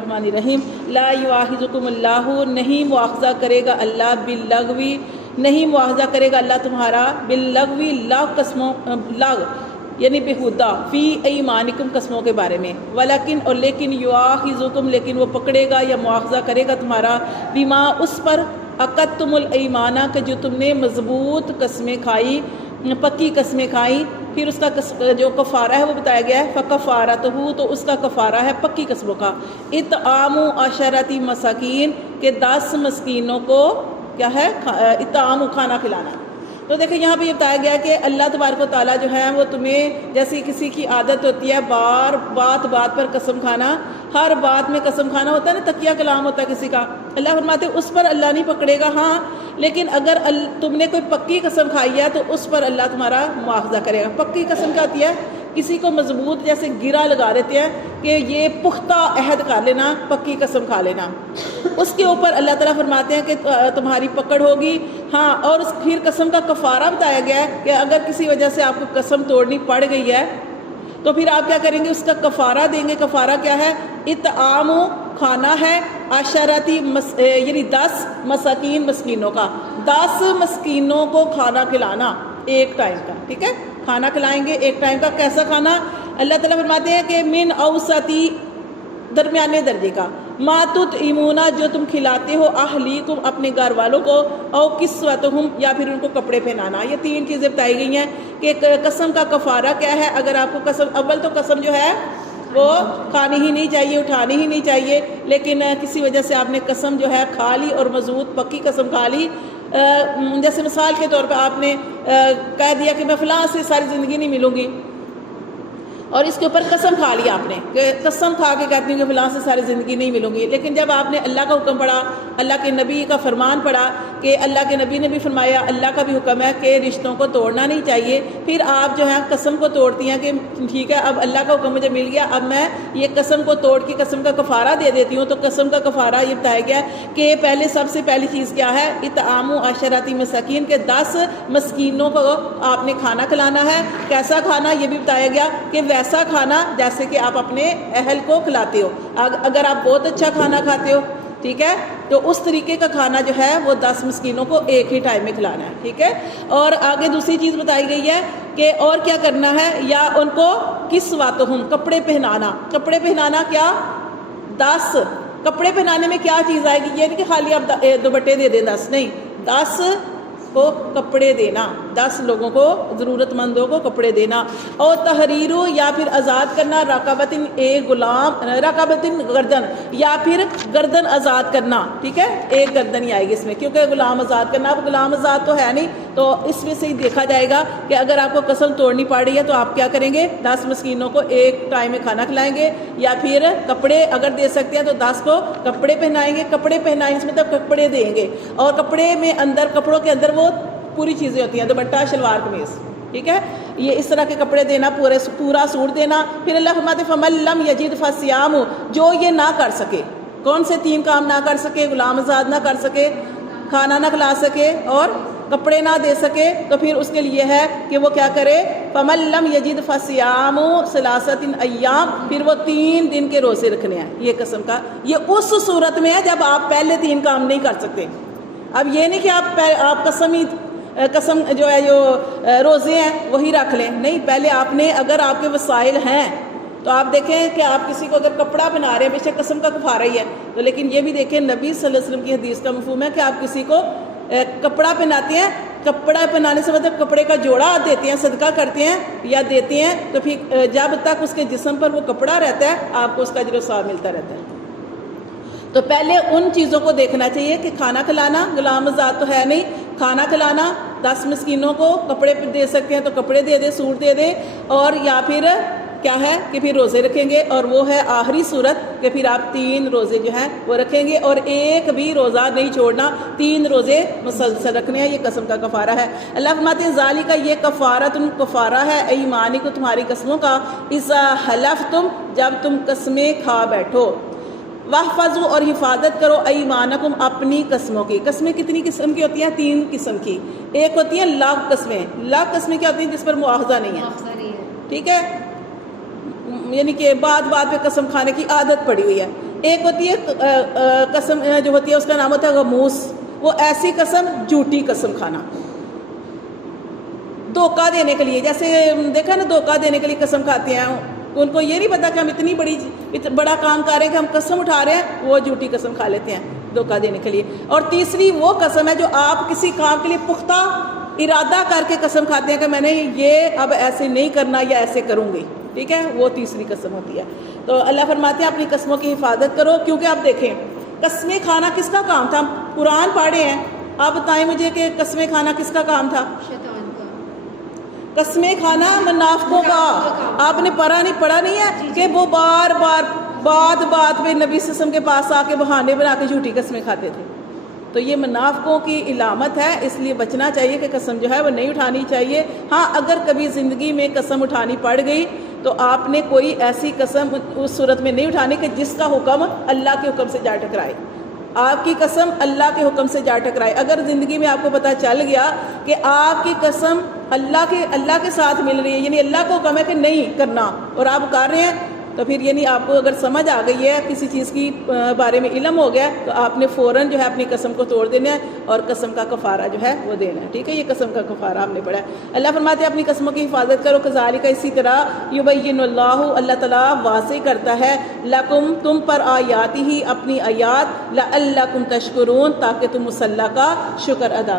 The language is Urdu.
الرحمن الرحیم لا یؤاخذکم اللہ نہیں مواخذہ کرے گا اللہ باللغوی نہیں مواخذہ کرے گا اللہ تمہارا باللغوی لغو قسموں لغو یعنی بیہودہ فی ایمانکم قسموں کے بارے میں ولیکن اور لیکن یؤاخذکم لیکن وہ پکڑے گا یا مواخذہ کرے گا تمہارا بما اس پر عقدتم الایمانہ کہ جو تم نے مضبوط قسمیں کھائی پکی قسمیں کھائیں پھر اس کا جو کفارہ ہے وہ بتایا گیا ہے فکفارتہ تو اس کا کفارہ ہے پکی قسموں کا اطعام عشرۃ مساکین کہ 10 مسکینوں کو کیا ہے اطعام کھانا کھلانا. تو دیکھیں یہاں پہ یہ بتایا گیا کہ اللہ تبارک و تعالیٰ جو ہے وہ تمہیں جیسی کسی کی عادت ہوتی ہے بات پر قسم کھانا ہر بات میں قسم کھانا ہوتا ہے نا تقیہ کلام ہوتا ہے کسی کا اللہ فرماتے اس پر اللہ نہیں پکڑے گا ہاں لیکن اگر تم نے کوئی پکی قسم کھائی ہے تو اس پر اللہ تمہارا مواخذہ کرے گا. پکی قسم کیا ہوتی ہے کسی کو مضبوط جیسے گرا لگا دیتے ہیں کہ یہ پختہ عہد کر لینا پکی قسم کھا لینا اس کے اوپر اللہ تعالیٰ فرماتے ہیں کہ تمہاری پکڑ ہوگی ہاں. اور اس پھر قسم کا کفارہ بتایا گیا ہے کہ اگر کسی وجہ سے آپ کو قسم توڑنی پڑ گئی ہے تو پھر آپ کیا کریں گے اس کا کفارہ دیں گے. کفارہ کیا ہے اطعام کھانا ہے عشرۃ یعنی 10 مساکین مسکینوں کا 10 مسکینوں کو کھانا کھلانا ایک ٹائم کا ٹھیک ہے کھانا کھلائیں گے ایک ٹائم کا. کیسا کھانا اللہ تعالیٰ فرماتے ہیں کہ من اوسطی درمیانے درجے کا ما تطعمون جو تم کھلاتے ہو اہلیکم اپنے گھر والوں کو او کسوتہم یا پھر ان کو کپڑے پہنانا. یہ 3 چیزیں بتائی گئی ہیں کہ قسم کا کفارہ کیا ہے. اگر آپ کو قسم اول تو قسم جو ہے وہ کھانی ہی نہیں چاہیے اٹھانی ہی نہیں چاہیے لیکن کسی وجہ سے آپ نے قسم جو ہے کھا لی اور مضبوط پکی قسم کھا لی جیسے مثال کے طور پہ آپ نے کہہ دیا کہ میں فلاں سے ساری زندگی نہیں ملوں گی اور اس کے اوپر قسم کھا لی آپ نے کہ قسم کھا کے کہتی ہوں کہ فلاں سے ساری زندگی نہیں ملوں گی. لیکن جب آپ نے اللہ کا حکم پڑھا اللہ کے نبی کا فرمان پڑھا کہ اللہ کے نبی نے بھی فرمایا اللہ کا بھی حکم ہے کہ رشتوں کو توڑنا نہیں چاہیے پھر آپ جو ہے قسم کو توڑتی ہیں کہ ٹھیک ہے اب اللہ کا حکم مجھے مل گیا اب میں یہ قسم کو توڑ کے قسم کا کفارہ دے دیتی ہوں. تو قسم کا کفارہ یہ بتایا گیا کہ پہلے سب سے پہلی چیز کیا ہے اطعام عشرۃ مساکین کے 10 مسکینوں کو آپ نے کھانا کھلانا ہے. کیسا کھانا یہ بھی بتایا گیا کہ ایسا کھانا جیسے کہ آپ اپنے اہل کو کھلاتے ہو. اگر آپ بہت اچھا کھانا کھاتے ہو ٹھیک ہے تو اس طریقے کا کھانا جو ہے وہ 10 مسکینوں کو ایک ہی ٹائم میں کھلانا ہے ٹھیک ہے. اور آگے دوسری چیز بتائی گئی ہے کہ اور کیا کرنا ہے یا ان کو کسوتہم کپڑے پہنانا. کپڑے پہنانا کیا 10 کپڑے پہنانے میں کیا چیز آئے گی یہ نہیں کہ خالی آپ دوپٹے دے دیں 10 نہیں 10 کو کپڑے دینا 10 لوگوں کو ضرورت مندوں کو کپڑے دینا. اور تحریر یا پھر آزاد کرنا رقبۃ ایک غلام رقبۃ گردن یا پھر گردن آزاد کرنا ٹھیک ہے ایک گردن ہی آئے گی اس میں کیونکہ غلام آزاد کرنا اب غلام آزاد تو ہے نہیں تو اس میں سے ہی دیکھا جائے گا کہ اگر آپ کو قسم توڑنی پڑ رہی ہے تو آپ کیا کریں گے 10 مسکینوں کو ایک ٹائم میں کھانا کھلائیں گے یا پھر کپڑے اگر دے سکتے ہیں تو 10 کو کپڑے پہنائیں گے. کپڑے پہنائیں اس میں تو کپڑے دیں گے اور کپڑے میں اندر کپڑوں کے اندر وہ پوری چیزیں ہوتی ہیں دوپٹہ شلوار قمیض ٹھیک ہے یہ اس طرح کے کپڑے دینا پورا سوٹ دینا. پھر اللہ فرماتے فمن لم یجد فصیام جو یہ نہ کر سکے کون سے 3 کام نہ کر سکے غلام آزاد نہ کر سکے کھانا نہ کھلا سکے اور کپڑے نہ دے سکے تو پھر اس کے لیے ہے کہ وہ کیا کرے فمن لم یجد فصیام ثلاثۃ ایام پھر وہ 3 دن کے روزے رکھنے ہیں. یہ قسم کا یہ اس صورت میں ہے جب آپ پہلے 3 کام نہیں کر سکتے. اب یہ نہیں کہ آپ قسم جو ہے جو روزے ہیں وہی رکھ لیں نہیں پہلے آپ نے اگر آپ کے وسائل ہیں تو آپ دیکھیں کہ آپ کسی کو اگر کپڑا پہنا رہے ہیں بے شک قسم کا کفارہ ہی ہے تو لیکن یہ بھی دیکھیں نبی صلی اللہ علیہ وسلم کی حدیث کا مفہوم ہے کہ آپ کسی کو کپڑا پہناتے ہیں کپڑا پہنانے سے مطلب کپڑے کا جوڑا دیتے ہیں صدقہ کرتے ہیں یا دیتے ہیں تو پھر جب تک اس کے جسم پر وہ کپڑا رہتا ہے آپ کو اس کا اجر و ثواب ملتا رہتا ہے. تو پہلے ان چیزوں کو دیکھنا چاہیے کہ کھانا کھلانا غلام آزاد تو ہے نہیں کھانا کھلانا 10 مسکینوں کو کپڑے دے سکتے ہیں تو کپڑے دے دیں سوٹ دے دیں اور یا پھر کیا ہے کہ پھر روزے رکھیں گے اور وہ ہے آخری صورت کہ پھر آپ 3 روزے جو ہیں وہ رکھیں گے اور ایک بھی روزہ نہیں چھوڑنا 3 روزے مسلسل رکھنے ہیں. یہ قسم کا کفارہ ہے. اللہ فرماتے ہیں ذالک یہ کفارہ ہے ایمانی کو تمہاری قسموں کا اذا حلفتم جب تم قسمیں کھا بیٹھو واحفظوا اور حفاظت کرو ایمانکم اپنی قسموں کی. قسمیں کتنی قسم کی ہوتی ہیں 3 قسم کی. ایک ہوتی ہیں لاغ قسمیں. لاغ قسمیں کیا ہوتی ہیں جس پر مواخذہ نہیں ہے ٹھیک ہے یعنی کہ بات پہ قسم کھانے کی عادت پڑی ہوئی ہے. ایک ہوتی ہے قسم جو ہوتی ہے اس کا نام ہوتا ہے غموس، وہ ایسی قسم جھوٹی قسم کھانا دھوکہ دینے کے لیے. جیسے دیکھا نا دھوکہ دینے کے لیے قسم کھاتے ہیں، ان کو یہ نہیں پتا کہ ہم اتنی بڑا کام کر رہے ہیں کہ ہم قسم اٹھا رہے ہیں، وہ جھوٹی قسم کھا لیتے ہیں دھوکہ دینے کے لیے. اور تیسری وہ قسم ہے جو آپ کسی کام کے لیے پختہ ارادہ کر کے قسم کھاتے ہیں کہ میں نے یہ اب ایسے نہیں کرنا یا ایسے کروں گی، ٹھیک ہے، وہ تیسری قسم ہوتی ہے. تو اللہ فرماتے ہیں اپنی قسموں کی حفاظت کرو، کیونکہ آپ دیکھیں قسمیں کھانا کس کا کام تھا؟ قرآن پڑھے ہیں، آپ بتائیں مجھے کہ قسمیں کھانا کس کا کام تھا؟ شیطان کا. قسمیں کھانا منافقوں کا. آپ نے پڑھا نہیں ہے کہ وہ بار بار بات پہ نبی صلی اللہ علیہ وسلم کے پاس آ کے بہانے بنا کے جھوٹی قسمیں کھاتے تھے. تو یہ منافقوں کی علامت ہے، اس لیے بچنا چاہیے کہ قسم جو ہے وہ نہیں اٹھانی چاہیے. ہاں اگر کبھی زندگی میں قسم اٹھانی پڑ گئی تو آپ نے کوئی ایسی قسم اس صورت میں نہیں اٹھانی کہ جس کا حکم اللہ کے حکم سے جا ٹکرائے. آپ کی قسم اللہ کے حکم سے جا ٹکرائے. اگر زندگی میں آپ کو پتہ چل گیا کہ آپ کی قسم اللہ کے ساتھ مل رہی ہے، یعنی اللہ کو حکم ہے کہ نہیں کرنا اور آپ کر رہے ہیں، تو پھر یعنی آپ کو اگر سمجھ آ گئی ہے، کسی چیز کی بارے میں علم ہو گیا، تو آپ نے فوراً جو ہے اپنی قسم کو توڑ دینا ہے اور قسم کا کفارہ جو ہے وہ دینا ہے. ٹھیک ہے، یہ قسم کا کفارہ ہم نے پڑھا ہے. اللہ فرماتے ہیں اپنی قسموں کی حفاظت کرو. کذالک، اسی طرح یبین اللہ تعالیٰ واضح کرتا ہے لکم، تم پر آیاتی ہی، اپنی آیات، لعلکم تشکرون، تاکہ تم اس اللہ کا شکر ادا